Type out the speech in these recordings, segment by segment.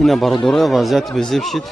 Yine barodora vaziyat bize pişit.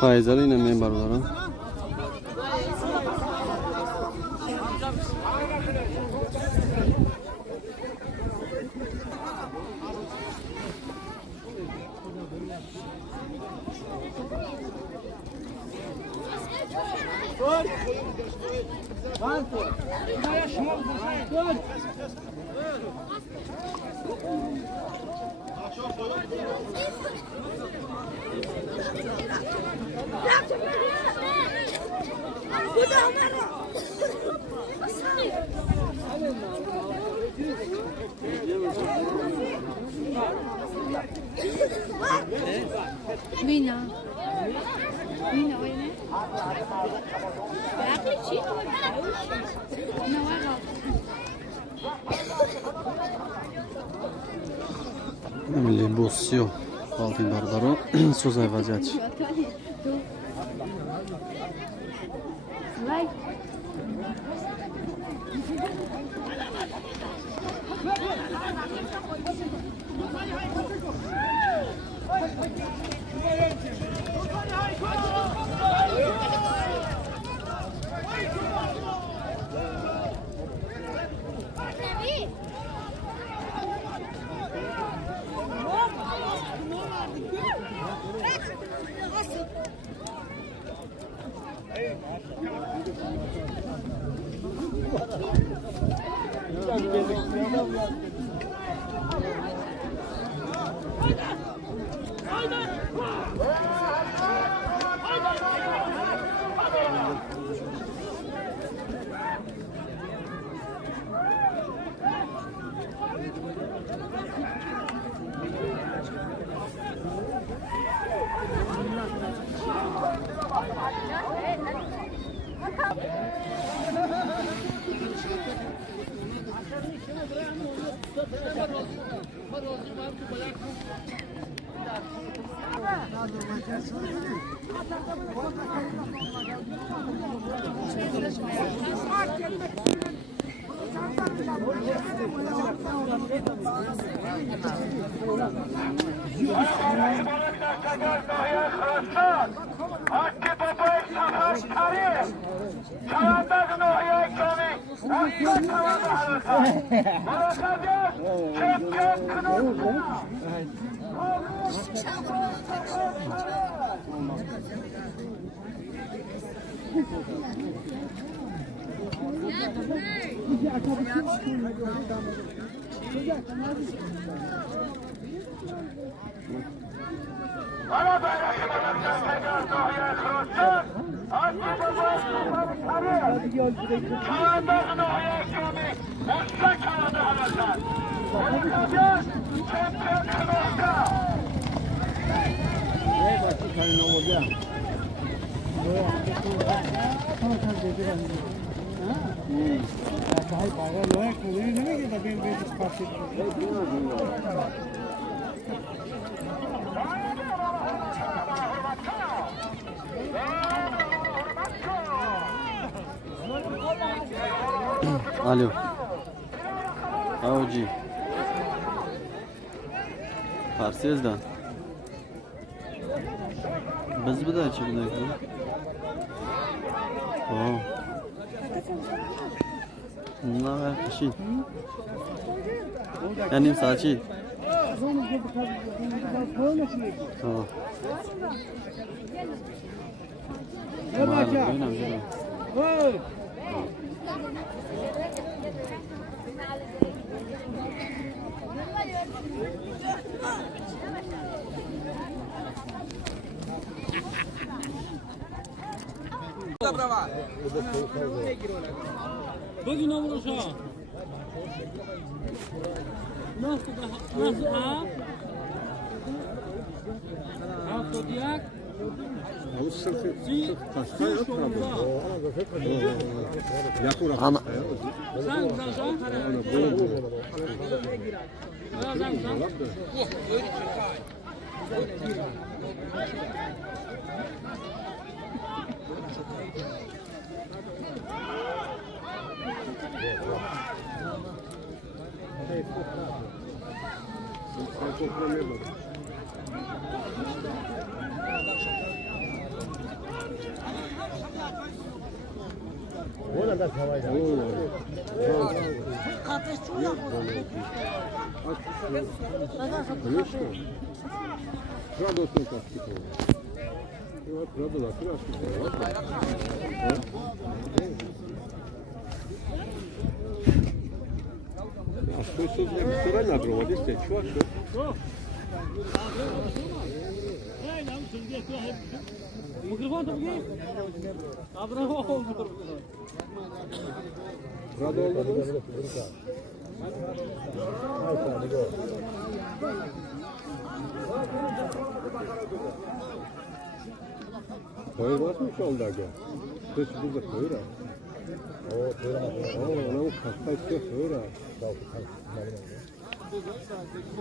Faizleri yine mi barodora? Mina. Mina oyna. Berkli çiğ. Ne var o? Milli bossiyo. Altın barodora sozay vaziyat. Vay. Alo. Avcı. Parsiyazdan. Biz bir daha çekildik. Oh. Ne var kişi? Yani saçı. Tamam. Bugün ne vurursa? Nasıl ha? Ha Kodiak? Bu sırf taşta yok tabii. Yakura Ana. taşta yok. Sen sen. Sen toplamaya bak. Радостно как типа. Вот продала краску. А что создать? Стиральная проводить, чувак, что? Mikrofon tabii. Abraham oldu. Rada oldu mu? Koyur basmış oldu aga. Kış burada koyur ha. Ona bu kasta istiyor koyur ha.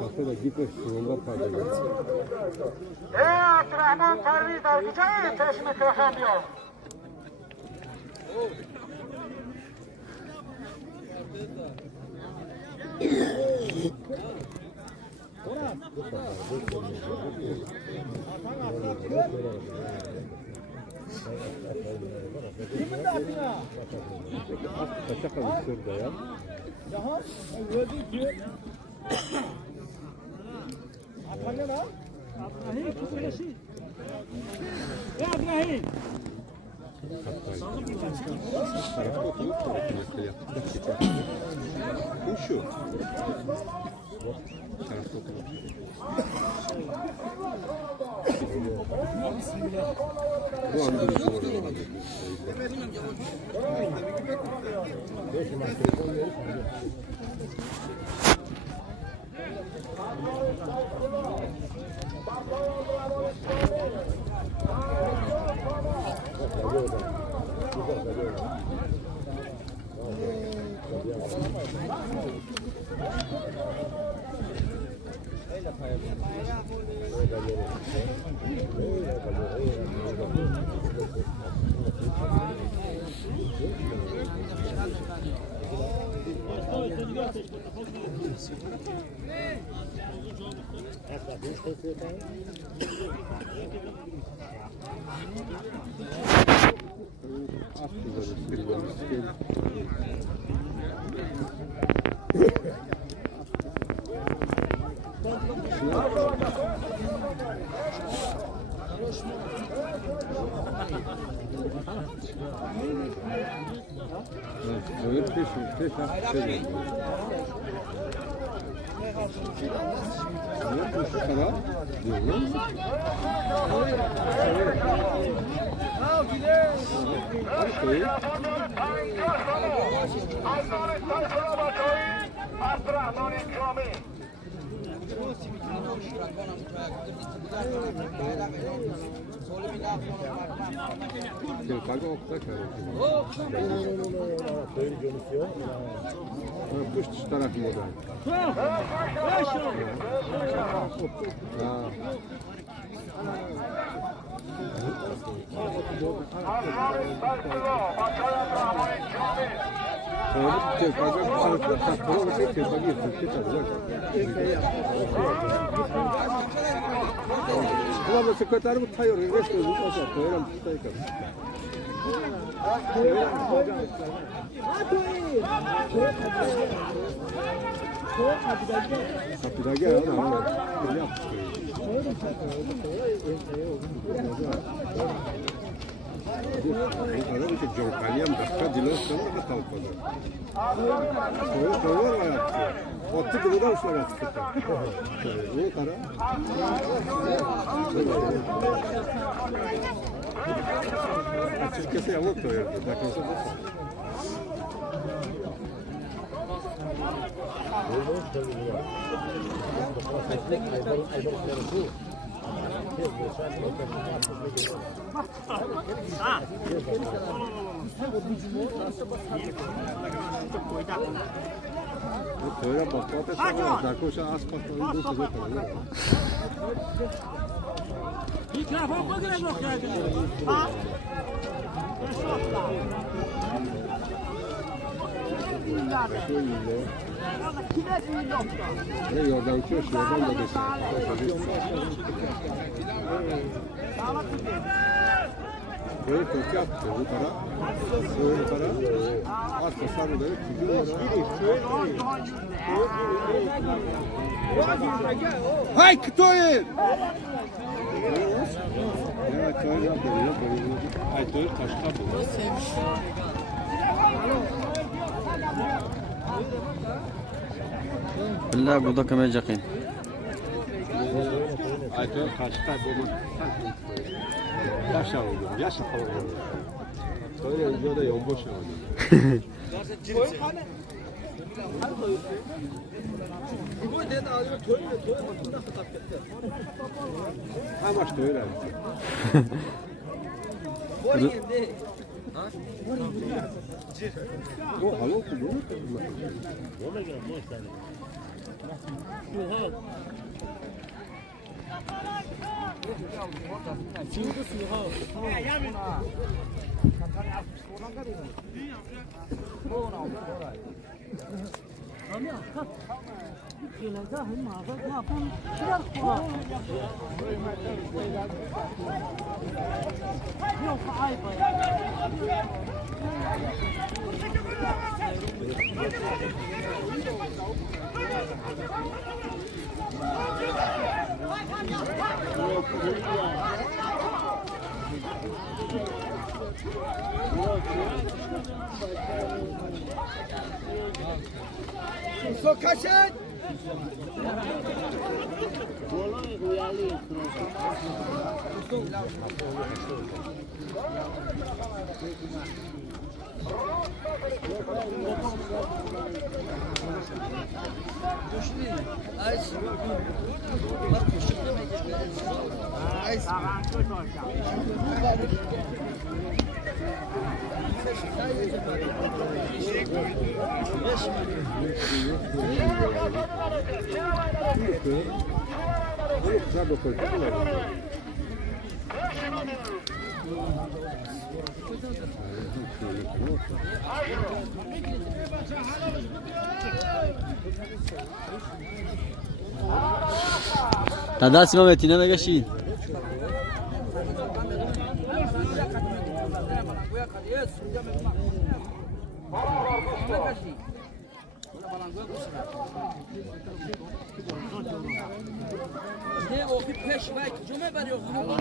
Kasta da gitmiş suyunda parçalı. Abdurrahman Parviz Avcı'ya teşmik yaşamıyor. Kaça kalmış şurada ya? Abraham. Tarafta oturuyor, tarafta yaptık. Bu şu. Tarafta oturuyor. Bu anda bir soru var. Böyle peş hafif ne bu şu kadar? Diyor mu? Abdurrahman İkrami. Sen kalbi okta kardeşim. Puść taraf moda. Ama sekreter bu tayor, resto bu kadar. Koyalım tutayım. Kapıda gel ama. Ada bir jongkali yang dekat di luar sana kita tahu pada. Koyor ayat. Otu dulu da usul ayat kita. Bu kara. Açıkçası yamuk koyuyor. Bakın sana. Böyle bak, bakıyorsun, zakoşa az patladı, bu sıcak kalıyor. Mikrofon mu girecek geldiniz? Ne yordan köş, yordan da desin. Böyle köşk yaptı, bu para. Böyle para. Az tasarruf ederek Hay, кто это? Evet, köy yapıyor. Ay, köy taşka bu. Billah burada kamayacakın. Ay, köy taşka bu. Yaşa oldu, yaşa falan. Böyle videoda yomboş oldu. Amaç da öyle. Bu halok bu. Güzel bir politika var. Tadasi Mehmet'ine mi geçeyim? Ne o bir peşmek cüme veriyor. Buna buna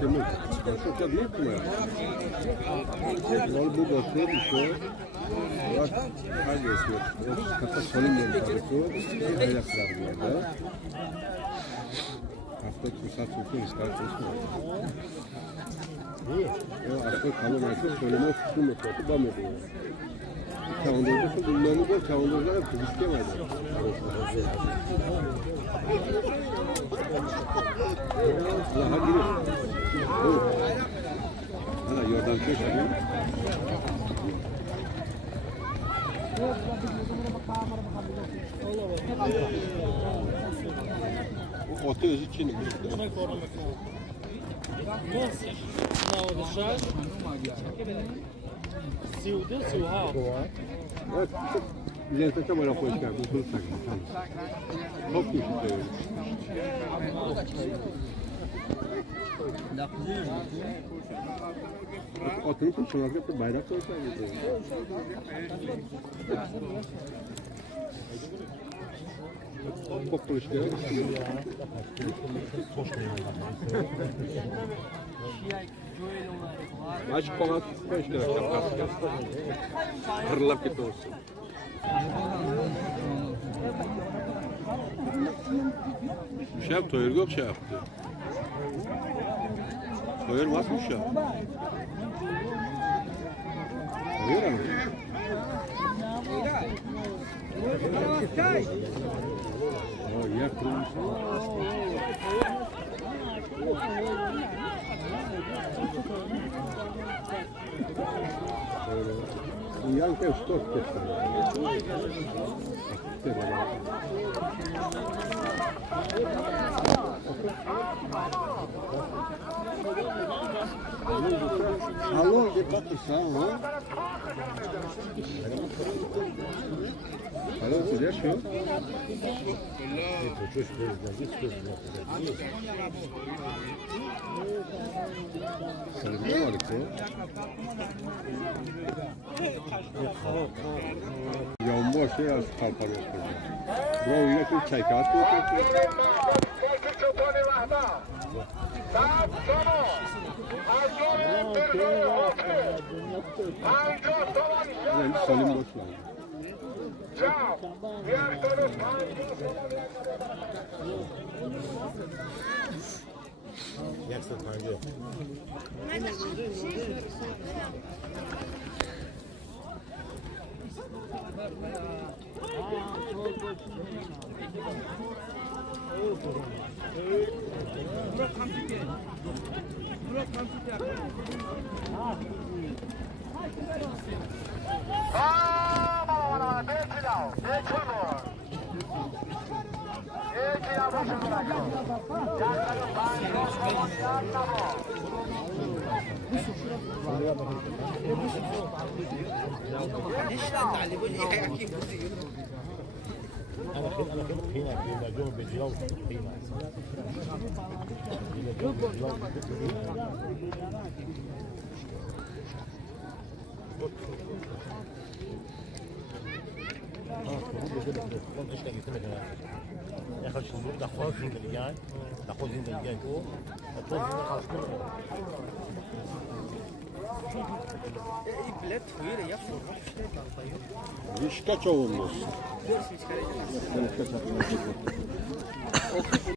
Şimdi çok da büyük mü? Yol bu bakıyor işte. Bak her geçiyor. Kata sonun yeri çalışıyor. Bir ayaklar burada. Hafta kursat tutun ister çalışmıyor. O aslında kalın açıyor. Sonuna tutun mutlaka bam ediyor. Kavundurdu, bunlarını da kavundurdular hep istemedi. Laha girir. Hala yordan köşelim. Otu özü Çin'in. Evet, çok lezzete böyle koyacak. Bu kuru sakın. Çok güzel. Otunu kurşunlar yapıp bayrak koyacak. Çok konuşuyor. Maç kolat 5 lira şapkası. Kırılıp gitti olsun. Şey yap, toyur yok şey yaptı. Toyur basmış ya. Toyur abi. Yer kırılmış. Yan kev stok kesin. Hallo, die Pakistan, ha? Hallo, ist der schön? Ne var ki? Yağmur şey az kalkar yapıyor. Bravo, yine bir çay kağıt koyuyor. Yani salim boş var. Hiç kaç olmuş.